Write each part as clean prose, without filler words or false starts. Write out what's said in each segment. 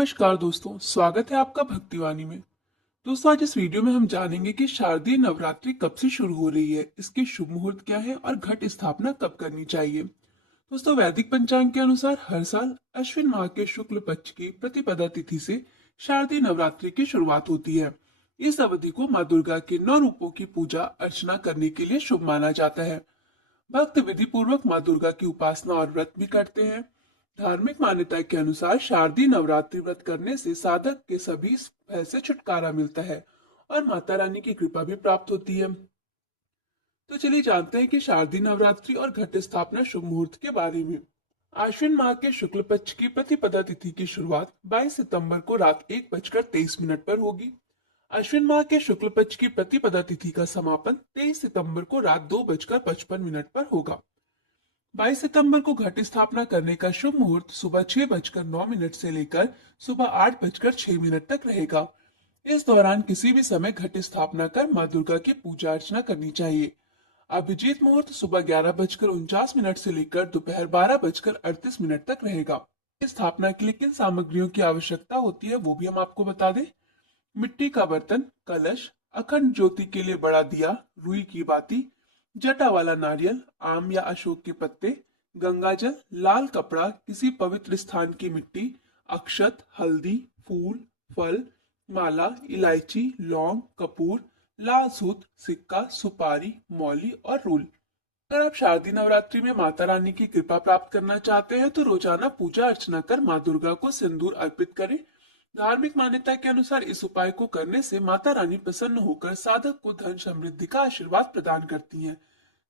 नमस्कार दोस्तों, स्वागत है आपका भक्तिवाणी में। दोस्तों, आज इस वीडियो में हम जानेंगे कि शारदीय नवरात्रि कब से शुरू हो रही है, इसके शुभ मुहूर्त क्या है और घट स्थापना कब करनी चाहिए। दोस्तों, वैदिक पंचांग के अनुसार हर साल अश्विन माह के शुक्ल पक्ष की प्रतिपदा तिथि से शारदीय नवरात्रि की शुरुआत होती है। इस अवधि को माँ दुर्गा के 9 रूपों की पूजा अर्चना करने के लिए शुभ माना जाता है। भक्त विधि पूर्वक माँ दुर्गा की उपासना और व्रत भी करते हैं। धार्मिक मान्यता के अनुसार शारदीय नवरात्रि व्रत करने से साधक के सभी भय से छुटकारा मिलता है और माता रानी की कृपा भी प्राप्त होती है। तो चलिए जानते हैं कि शारदीय नवरात्रि और घट स्थापना शुभ मुहूर्त के बारे में। आश्विन माह के शुक्ल पक्ष की प्रतिपदा तिथि की शुरुआत 22 सितंबर को रात 1:23 पर होगी। अश्विन माह के शुक्ल पक्ष की प्रतिपदा तिथि का समापन 23 सितंबर को रात 2:55 पर होगा। 22 सितंबर को घट स्थापना करने का शुभ मुहूर्त सुबह 6:09 से लेकर सुबह 8:06 तक रहेगा। इस दौरान किसी भी समय घट स्थापना कर माँ दुर्गा की पूजा अर्चना करनी चाहिए। अभिजीत मुहूर्त सुबह 11:49 से लेकर दोपहर 12:38 तक रहेगा। स्थापना के लिए किन सामग्रियों की आवश्यकता होती है वो भी हम आपको बता दें। मिट्टी का बर्तन, कलश, अखंड ज्योति के लिए बड़ा दिया, रुई की बाती, जटा वाला नारियल, आम या अशोक के पत्ते, गंगाजल, लाल कपड़ा, किसी पवित्र स्थान की मिट्टी, अक्षत, हल्दी, फूल, फल, माला, इलायची, लौंग, कपूर, लाल सूत, सिक्का, सुपारी, मौली और रूल। अगर आप शारदीय नवरात्रि में माता रानी की कृपा प्राप्त करना चाहते हैं तो रोजाना पूजा अर्चना कर माँ दुर्गा को सिंदूर अर्पित करें। धार्मिक मान्यता के अनुसार इस उपाय को करने से माता रानी प्रसन्न होकर साधक को धन समृद्धि का आशीर्वाद प्रदान करती हैं।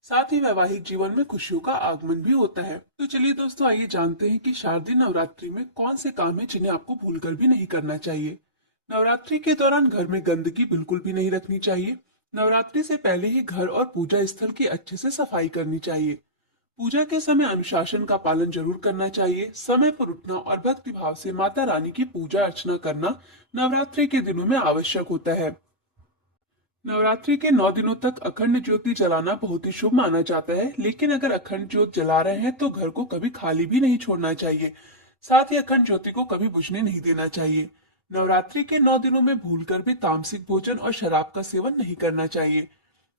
साथ ही वैवाहिक जीवन में खुशियों का आगमन भी होता है। तो चलिए दोस्तों, आइए जानते हैं कि शारदीय नवरात्रि में कौन से काम है जिन्हें आपको भूलकर भी नहीं करना चाहिए। नवरात्रि के दौरान घर में गंदगी बिल्कुल भी नहीं रखनी चाहिए। नवरात्रि से पहले ही घर और पूजा स्थल की अच्छे से सफाई करनी चाहिए। पूजा के समय अनुशासन का पालन जरूर करना चाहिए। समय पर उठना और भक्ति भाव से माता रानी की पूजा अर्चना करना नवरात्रि के दिनों में आवश्यक होता है। नवरात्रि के 9 दिनों तक अखंड ज्योति जलाना बहुत ही शुभ माना जाता है, लेकिन अगर अखंड ज्योत जला रहे हैं तो घर को कभी खाली भी नहीं छोड़ना चाहिए। साथ ही अखंड ज्योति को कभी बुझने नहीं देना चाहिए। नवरात्रि के 9 दिनों में भूलकर भी तामसिक भोजन और शराब का सेवन नहीं करना चाहिए।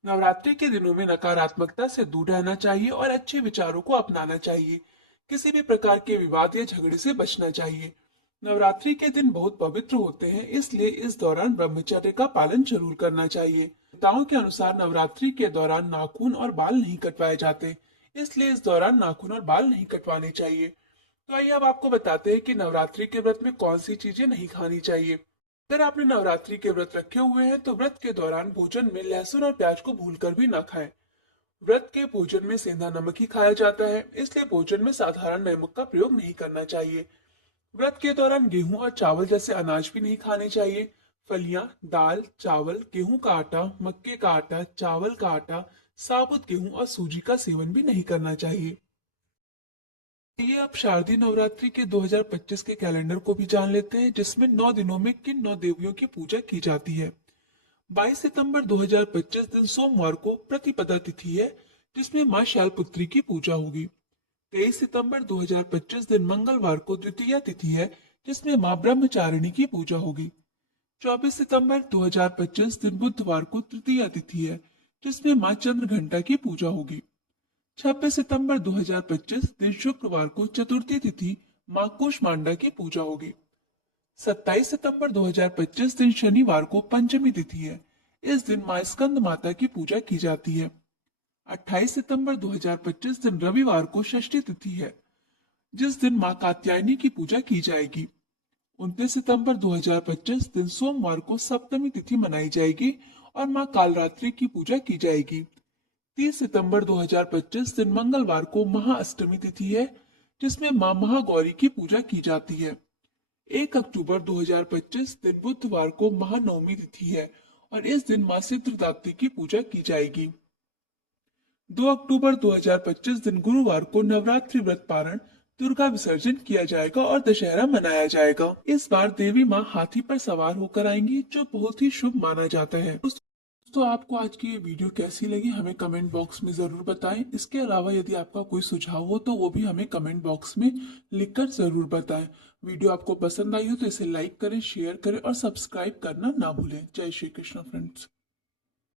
नवरात्रि के दिनों में नकारात्मकता से दूर रहना चाहिए और अच्छे विचारों को अपनाना चाहिए। किसी भी प्रकार के विवाद या झगड़े से बचना चाहिए। नवरात्रि के दिन बहुत पवित्र होते हैं, इसलिए इस दौरान ब्रह्मचर्य का पालन जरूर करना चाहिए। पिताओं के अनुसार नवरात्रि के दौरान नाखून और बाल नहीं कटवाए जाते, इसलिए इस दौरान नाखून और बाल नहीं कटवाने चाहिए। तो आइए अब आपको बताते हैं कि नवरात्रि के व्रत में कौन सी चीजें नहीं खानी चाहिए। अगर आपने नवरात्रि के व्रत रखे हुए हैं तो व्रत के दौरान भोजन में लहसुन और प्याज को भूलकर भी ना खाएं। व्रत के भोजन में सेंधा नमक ही खाया जाता है, इसलिए भोजन में साधारण नमक का प्रयोग नहीं करना चाहिए। व्रत के दौरान गेहूं और चावल जैसे अनाज भी नहीं खाने चाहिए। फलियां, दाल, चावल, गेहूं का आटा, मक्के का आटा, चावल का आटा, साबुत गेहूं और सूजी का सेवन भी नहीं करना चाहिए। ये अब शारदीय नवरात्रि के 2025 के कैलेंडर को भी जान लेते हैं, जिसमें 9 दिनों में किन 9 देवियों की पूजा की जाती है। 22 सितंबर 2025 दिन सोमवार को प्रतिपदा तिथि है, जिसमें मां शैलपुत्री की पूजा होगी। 23 सितंबर 2025 दिन मंगलवार को द्वितीया तिथि है, जिसमें मां ब्रह्मचारिणी की पूजा होगी। 24 सितंबर 2025 दिन बुधवार को तृतीया तिथि है, जिसमें मां चंद्र घंटा की पूजा होगी। 26 सितंबर 2025 दिन शुक्रवार को चतुर्थी तिथि मां कूष्मांडा की पूजा होगी। 27 सितंबर 2025 दिन शनिवार को पंचमी तिथि है। इस दिन मां स्कंद माता की पूजा की जाती है। 28 सितंबर 2025 दिन रविवार को षष्ठी तिथि है, जिस दिन मां कात्यायनी की पूजा की जाएगी। 29 सितंबर 2025 दिन सोमवार को सप्तमी तिथि मनाई जाएगी और मां कालरात्रि की पूजा की जाएगी। 30 सितंबर 2025 दिन मंगलवार को महाअष्टमी तिथि है, जिसमें मां महागौरी की पूजा की जाती है। 1 अक्टूबर 2025 दिन बुधवार को महानवमी तिथि है और इस दिन मां सिद्धिदात्री की पूजा की जाएगी। 2 अक्टूबर 2025 दिन गुरुवार को नवरात्रि व्रत पारण, दुर्गा विसर्जन किया जाएगा और दशहरा मनाया जाएगा। इस बार देवी मां हाथी पर सवार होकर आएंगी, जो बहुत ही शुभ माना जाता है। तो आपको आज की ये वीडियो कैसी लगी हमें कमेंट बॉक्स में जरूर बताएं। इसके अलावा यदि आपका कोई सुझाव हो तो वो भी हमें कमेंट बॉक्स में लिखकर जरूर बताएं। वीडियो आपको पसंद आई हो तो इसे लाइक करें, शेयर करें और सब्सक्राइब करना ना भूलें। जय श्री कृष्ण फ्रेंड्स।